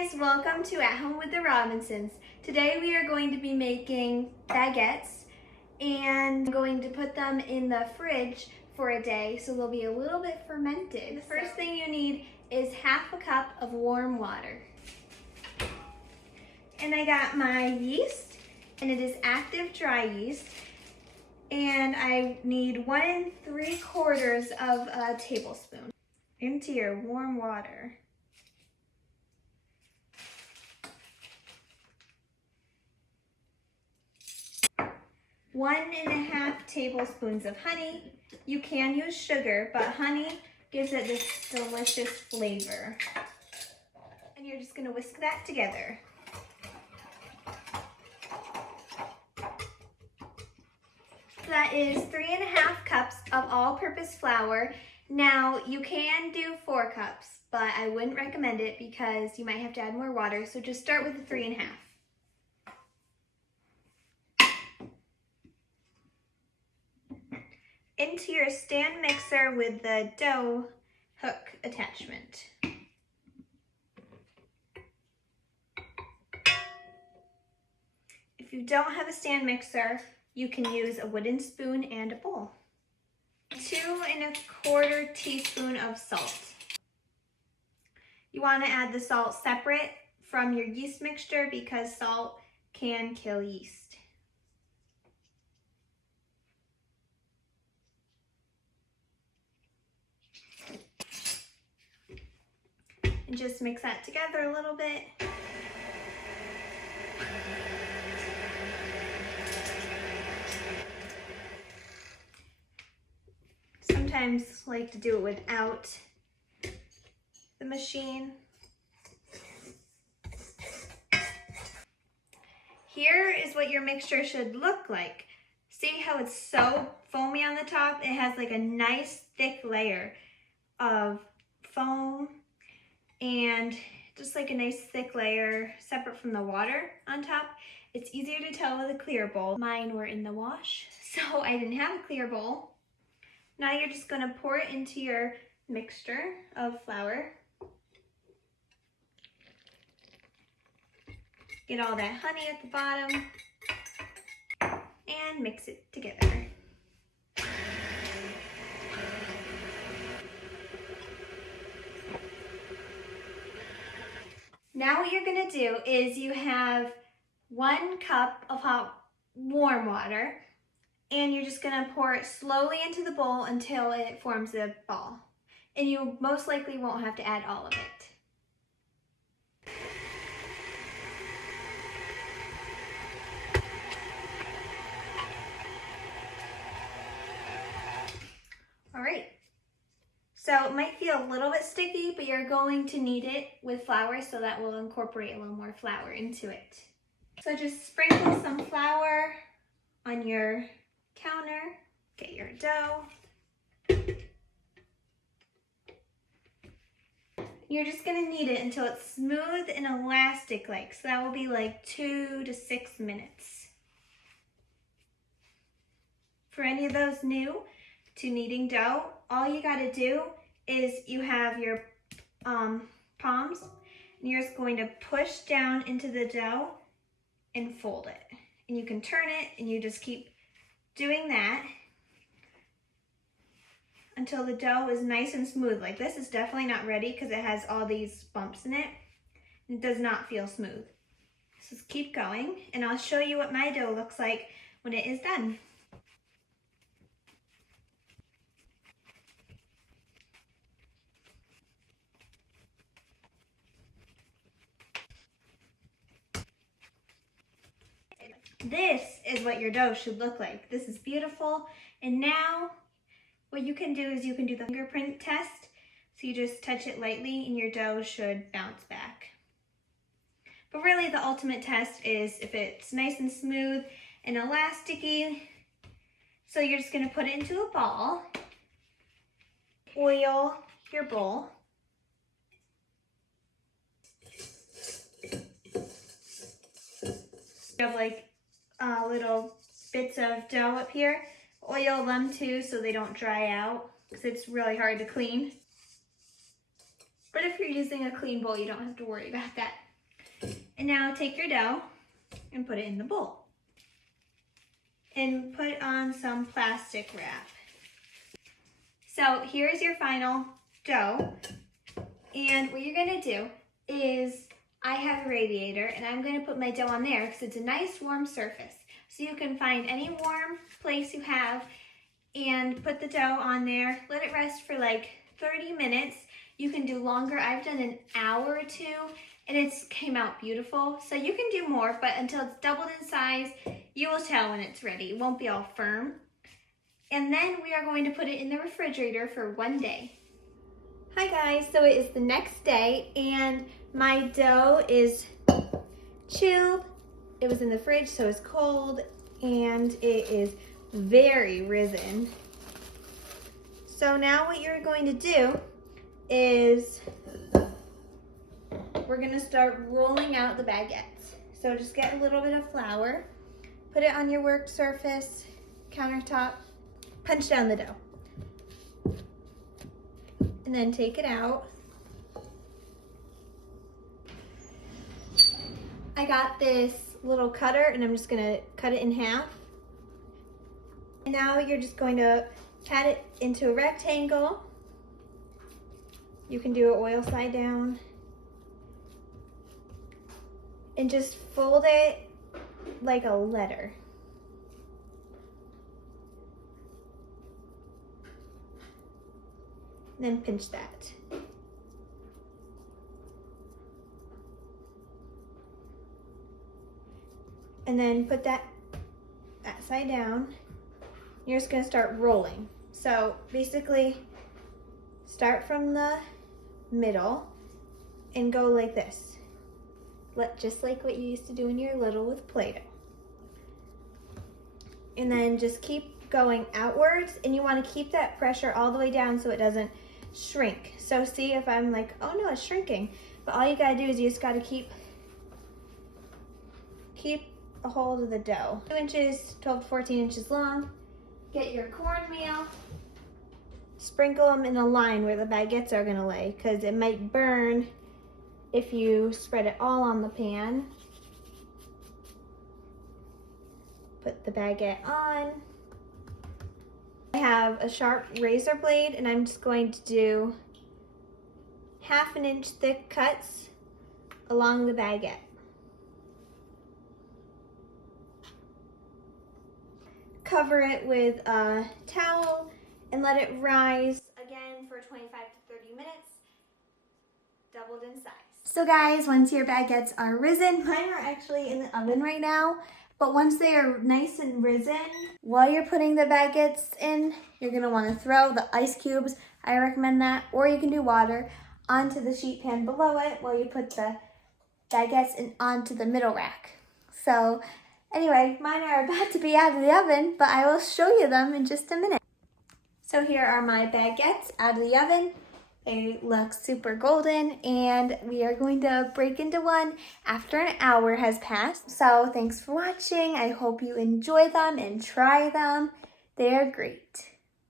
guys, welcome to At Home with the Robinsons. Today we are going to be making baguettes and I'm going to put them in the fridge for a day so they'll be a little bit fermented. The first thing you need is half a cup of warm water. And I got my yeast, and it is active dry yeast. And I need 1 3/4 of a tablespoon into your warm water. 1½ tablespoons of honey. You can use sugar, but honey gives it this delicious flavor. And you're just gonna whisk that together. That is 3½ cups of all-purpose flour. Now, you can do 4 cups, but I wouldn't recommend it because you might have to add more water, so just start with the 3½. Into your stand mixer with the dough hook attachment. If you don't have a stand mixer, you can use a wooden spoon and a bowl. 2 1/4 teaspoons of salt. You want to add the salt separate from your yeast mixture because salt can kill yeast. And just mix that together a little bit. Sometimes I like to do it without the machine. Here is what your mixture should look like. See how it's so foamy on the top? It has like a nice thick layer of foam and just like a nice thick layer separate from the water on top. It's easier to tell with a clear bowl. Mine were in the wash, so I didn't have a clear bowl. Now you're just gonna pour it into your mixture of flour. Get all that honey at the bottom and mix it together. Now what you're gonna do is you have 1 cup of hot warm water, and you're just gonna pour it slowly into the bowl until it forms a ball. And you most likely won't have to add all of it. All right. So it might feel a little bit sticky, but you're going to knead it with flour, so that will incorporate a little more flour into it. So just sprinkle some flour on your counter, get your dough. You're just gonna knead it until it's smooth and elastic-like, so that will be like 2 to 6 minutes. For any of those new to kneading dough, all you gotta do is you have your palms, and you're just going to push down into the dough and fold it. And you can turn it, and you just keep doing that until the dough is nice and smooth. Like this is definitely not ready because it has all these bumps in it. It does not feel smooth. So just keep going, and I'll show you what my dough looks like when it is done. This is what your dough should look like. This is beautiful. And now what you can do is you can do the fingerprint test. So you just touch it lightly and your dough should bounce back. But really the ultimate test is if it's nice and smooth and elasticy. So you're just gonna put it into a ball. Oil your bowl. You have like little bits of dough up here. Oil them too so they don't dry out because it's really hard to clean. But if you're using a clean bowl, you don't have to worry about that. And now take your dough and put it in the bowl. And put on some plastic wrap. So here's your final dough. And what you're gonna do is, I have a radiator and I'm gonna put my dough on there because it's a nice warm surface. So you can find any warm place you have and put the dough on there. Let it rest for like 30 minutes. You can do longer. I've done an hour or two and it's came out beautiful. So you can do more, but until it's doubled in size, you will tell when it's ready. It won't be all firm. And then we are going to put it in the refrigerator for 1 day. Hi guys, so it is the next day and my dough is chilled. It was in the fridge, so it's cold, and it is very risen. So now what you're going to do is we're gonna start rolling out the baguettes. So just get a little bit of flour, put it on your work surface, countertop, punch down the dough. And then take it out. I got this little cutter and I'm just gonna cut it in half. And now you're just going to pat it into a rectangle. You can do an oil slide down. And just fold it like a letter. And then pinch that. And then put that side down. You're just gonna start rolling. So basically, start from the middle and go like this. Just like what you used to do when you were little with Play-Doh. And then just keep going outwards, and you wanna keep that pressure all the way down so it doesn't shrink. So see if I'm like, oh no, it's shrinking. But all you gotta do is you just gotta keep a hold of the dough. 2 inches, 12 to 14 inches long. Get your cornmeal, sprinkle them in a line where the baguettes are gonna lay, because it might burn if you spread it all on the pan. Put the baguette on. I have a sharp razor blade and I'm just going to do 1/2 inch thick cuts along the baguette. Cover it with a towel and let it rise again for 25 to 30 minutes, doubled in size. So guys, once your baguettes are risen, mine are actually in the oven right now, but once they are nice and risen, while you're putting the baguettes in, you're gonna wanna throw the ice cubes, I recommend that, or you can do water, onto the sheet pan below it while you put the baguettes in onto the middle rack. So anyway, mine are about to be out of the oven, but I will show you them in just a minute. So here are my baguettes out of the oven. They look super golden, and we are going to break into one after an hour has passed. So thanks for watching. I hope you enjoy them and try them. They are great.